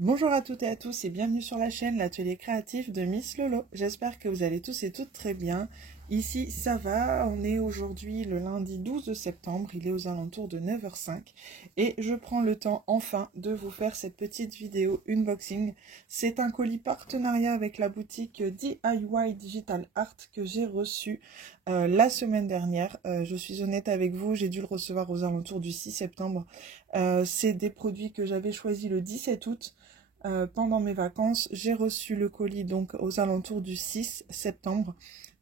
Bonjour à toutes et à tous et bienvenue sur la chaîne l'atelier créatif de Miss Lolo. J'espère que vous allez tous et toutes très bien. Ici ça va, on est aujourd'hui le lundi 12 septembre, il est aux alentours de 9h05 et je prends le temps enfin de vous faire cette petite vidéo unboxing. C'est un colis partenariat avec la boutique DIY Digital Art que j'ai reçu la semaine dernière. Je suis honnête avec vous, j'ai dû le recevoir aux alentours du 6 septembre. C'est des produits que j'avais choisis le 17 août. Pendant mes vacances, j'ai reçu le colis donc aux alentours du 6 septembre.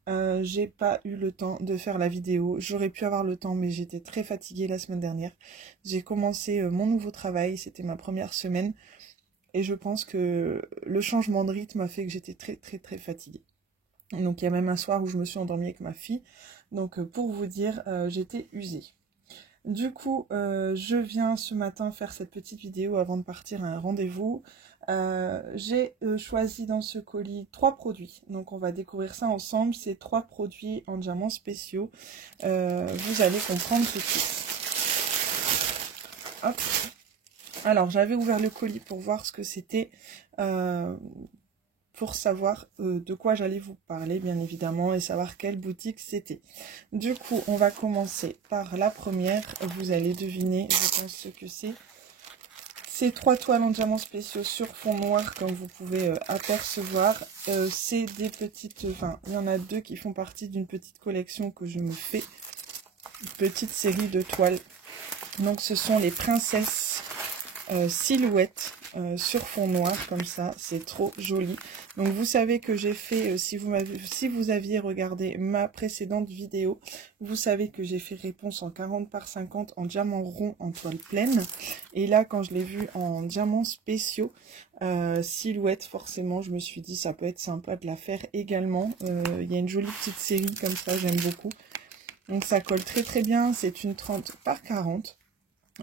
J'ai pas eu le temps de faire la vidéo, j'aurais pu avoir le temps mais j'étais très fatiguée la semaine dernière. J'ai commencé mon nouveau travail, c'était ma première semaine et je pense que le changement de rythme a fait que j'étais très fatiguée. Donc il y a même un soir où je me suis endormie avec ma fille, donc pour vous dire, j'étais usée. Du coup, je viens ce matin faire cette petite vidéo avant de partir à un rendez-vous. J'ai choisi dans ce colis 3 produits, donc on va découvrir ça ensemble. C'est 3 produits en diamants spéciaux. Vous allez comprendre tout de suite. Hop. Alors, j'avais ouvert le colis pour voir ce que c'était, pour savoir de quoi j'allais vous parler, bien évidemment, et savoir quelle boutique c'était. Du coup, on va commencer par la première. Vous allez deviner, je pense, ce que c'est. C'est 3 toiles en diamants spéciaux sur fond noir, comme vous pouvez apercevoir. C'est des petites... Enfin, il y en a 2 qui font partie d'une petite collection que je me fais. Une petite série de toiles. Donc, ce sont les princesses silhouettes sur fond noir, comme ça. C'est trop joli. Donc, vous savez que j'ai fait... si vous aviez regardé ma précédente vidéo, vous savez que j'ai fait réponse en 40 par 50 en diamant rond en toile pleine. Et là, quand je l'ai vu en diamants spéciaux, silhouette, forcément, je me suis dit ça peut être sympa de la faire également. Il y a une jolie petite série comme ça, j'aime beaucoup. Donc ça colle très bien, c'est une 30 par 40.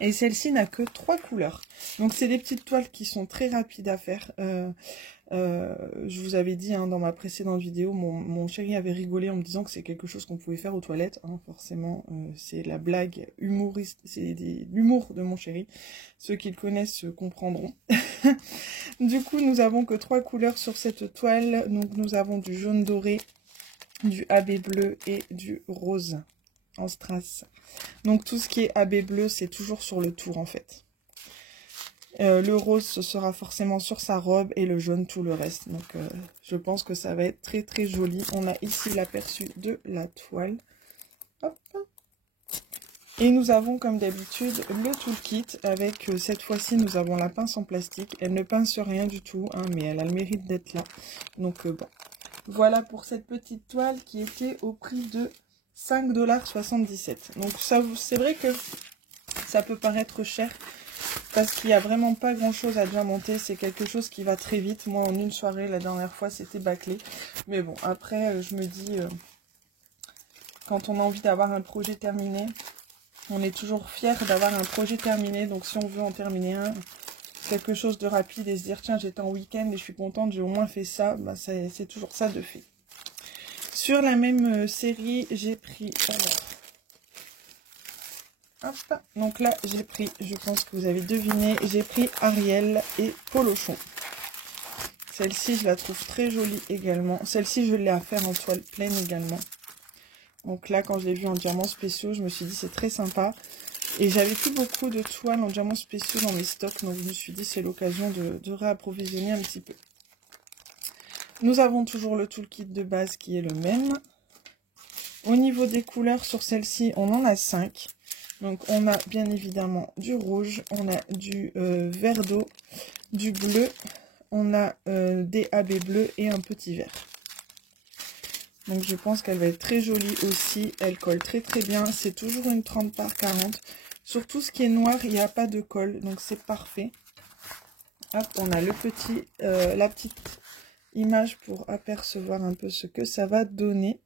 Et celle-ci n'a que 3 couleurs. Donc c'est des petites toiles qui sont très rapides à faire. Je vous avais dit dans ma précédente vidéo, mon chéri avait rigolé en me disant que c'est quelque chose qu'on pouvait faire aux toilettes. Forcément, c'est la blague humoriste, c'est l'humour de mon chéri. Ceux qui le connaissent comprendront. Du coup, nous avons que 3 couleurs sur cette toile. Donc nous avons du jaune doré, du AB bleu et du rose en strass. Donc tout ce qui est AB bleu, c'est toujours sur le tour en fait. Le rose, ce sera forcément sur sa robe et le jaune, tout le reste. Donc je pense que ça va être très joli. On a ici l'aperçu de la toile. Hop. Et nous avons comme d'habitude le toolkit avec cette fois-ci nous avons la pince en plastique. Elle ne pince rien du tout, mais elle a le mérite d'être là. Donc bon. Voilà pour cette petite toile qui était au prix de 5,77 $. Donc ça, c'est vrai que ça peut paraître cher parce qu'il n'y a vraiment pas grand chose à diamanter. C'est quelque chose qui va très vite. Moi en une soirée la dernière fois c'était bâclé. Mais bon après je me dis quand on a envie d'avoir un projet terminé, on est toujours fier d'avoir un projet terminé. Donc si on veut en terminer un, quelque chose de rapide et se dire tiens j'étais en week-end et je suis contente, j'ai au moins fait ça, bah, c'est toujours ça de fait. Sur la même série, j'ai pris... Alors, hop, donc là, j'ai pris, je pense que vous avez deviné, j'ai pris Ariel et Polochon. Celle-ci, je la trouve très jolie également. Celle-ci, je l'ai à faire en toile pleine également. Donc là, quand je l'ai vue en diamants spéciaux, je me suis dit c'est très sympa. Et j'avais plus beaucoup de toiles en diamants spéciaux dans mes stocks, donc je me suis dit c'est l'occasion de réapprovisionner un petit peu. Nous avons toujours le toolkit de base qui est le même. Au niveau des couleurs, sur celle-ci, on en a 5. Donc, on a bien évidemment du rouge, on a du vert d'eau, du bleu, on a des AB bleus et un petit vert. Donc, je pense qu'elle va être très jolie aussi. Elle colle très bien. C'est toujours une 30 par 40. Sur tout ce qui est noir, il n'y a pas de colle. Donc, c'est parfait. Hop, on a le petit, la petite image pour apercevoir un peu ce que ça va donner.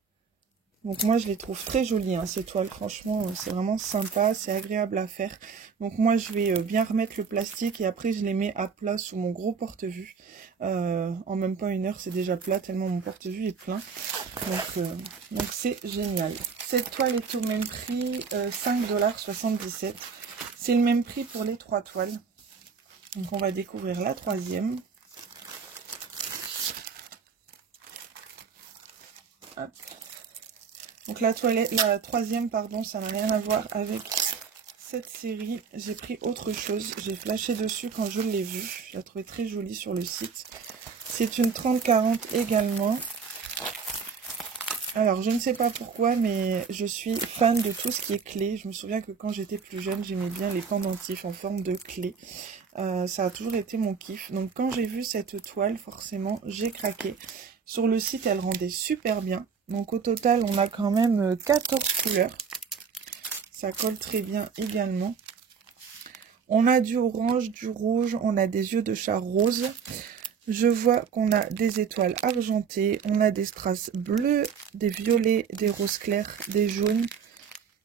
Donc moi je les trouve très jolies ces toiles, franchement c'est vraiment sympa, c'est agréable à faire. Donc moi je vais bien remettre le plastique et après je les mets à plat sous mon gros porte-vue. En même pas une heure c'est déjà plat tellement mon porte-vue est plein. Donc c'est génial. Cette toile est au même prix, 5,77 $. C'est le même prix pour les 3 toiles. Donc on va découvrir la troisième. Hop. Donc la troisième, pardon, ça n'a rien à voir avec cette série. J'ai pris autre chose. J'ai flashé dessus quand je l'ai vue. Je la trouvais très jolie sur le site. C'est une 30-40 également. Alors, je ne sais pas pourquoi, mais je suis fan de tout ce qui est clé. Je me souviens que quand j'étais plus jeune, j'aimais bien les pendentifs en forme de clé. Ça a toujours été mon kiff. Donc, quand j'ai vu cette toile, forcément, j'ai craqué. Sur le site, elle rendait super bien. Donc, au total, on a quand même 14 couleurs. Ça colle très bien également. On a du orange, du rouge, on a des yeux de chat rose. Je vois qu'on a des étoiles argentées, on a des strass bleus, des violets, des roses clairs, des jaunes.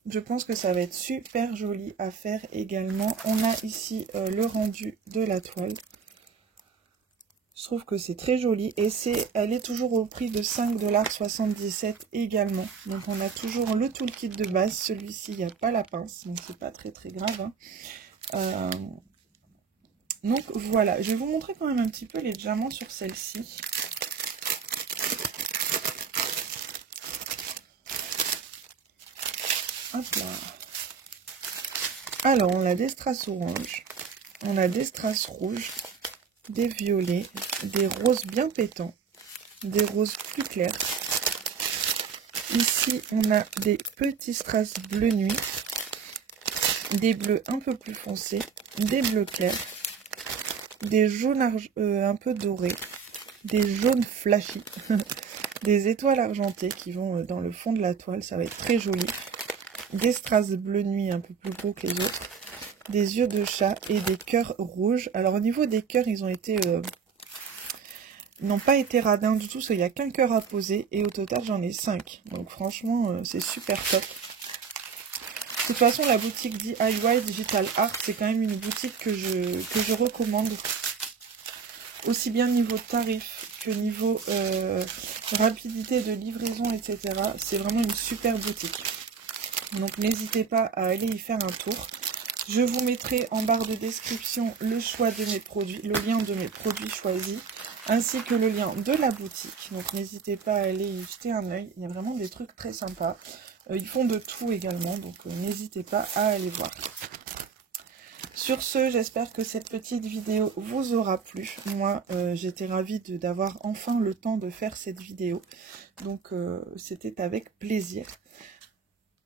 Je pense que ça va être super joli à faire également. On a ici le rendu de la toile. Je trouve que c'est très joli et elle est toujours au prix de 5,77 $ également. Donc on a toujours le toolkit de base. Celui-ci, il n'y a pas la pince, donc c'est pas très grave. Hein. Donc voilà, je vais vous montrer quand même un petit peu les diamants sur celle-ci. Hop là. Alors, on a des strass orange, on a des strass rouges, des violets, des roses bien pétants, des roses plus clairs. Ici, on a des petits strass bleu nuit, des bleus un peu plus foncés, des bleus clairs, des jaunes un peu dorés, des jaunes flashy, des étoiles argentées qui vont dans le fond de la toile, ça va être très joli. Des strass bleu nuit un peu plus gros que les autres, des yeux de chat et des cœurs rouges. Alors au niveau des cœurs, ils ont été n'ont pas été radins du tout, il n'y a qu'un cœur à poser et au total j'en ai 5. Donc franchement c'est super top. De toute façon la boutique DIY Digital Art, c'est quand même une boutique que je recommande. Aussi bien niveau tarif que niveau rapidité de livraison, etc. C'est vraiment une super boutique. Donc n'hésitez pas à aller y faire un tour. Je vous mettrai en barre de description le choix de mes produits, le lien de mes produits choisis, ainsi que le lien de la boutique. Donc n'hésitez pas à aller y jeter un œil. Il y a vraiment des trucs très sympas. Ils font de tout également, donc n'hésitez pas à aller voir. Sur ce, j'espère que cette petite vidéo vous aura plu. Moi, j'étais ravie d'avoir enfin le temps de faire cette vidéo. Donc c'était avec plaisir.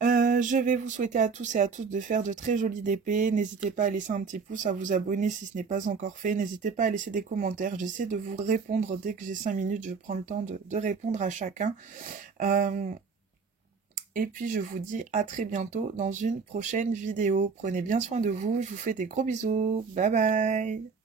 Je vais vous souhaiter à tous et à toutes de faire de très jolies DP. N'hésitez pas à laisser un petit pouce, à vous abonner si ce n'est pas encore fait. N'hésitez pas à laisser des commentaires. J'essaie de vous répondre dès que j'ai 5 minutes. Je prends le temps de répondre à chacun. Et puis je vous dis à très bientôt dans une prochaine vidéo. Prenez bien soin de vous. Je vous fais des gros bisous. Bye bye.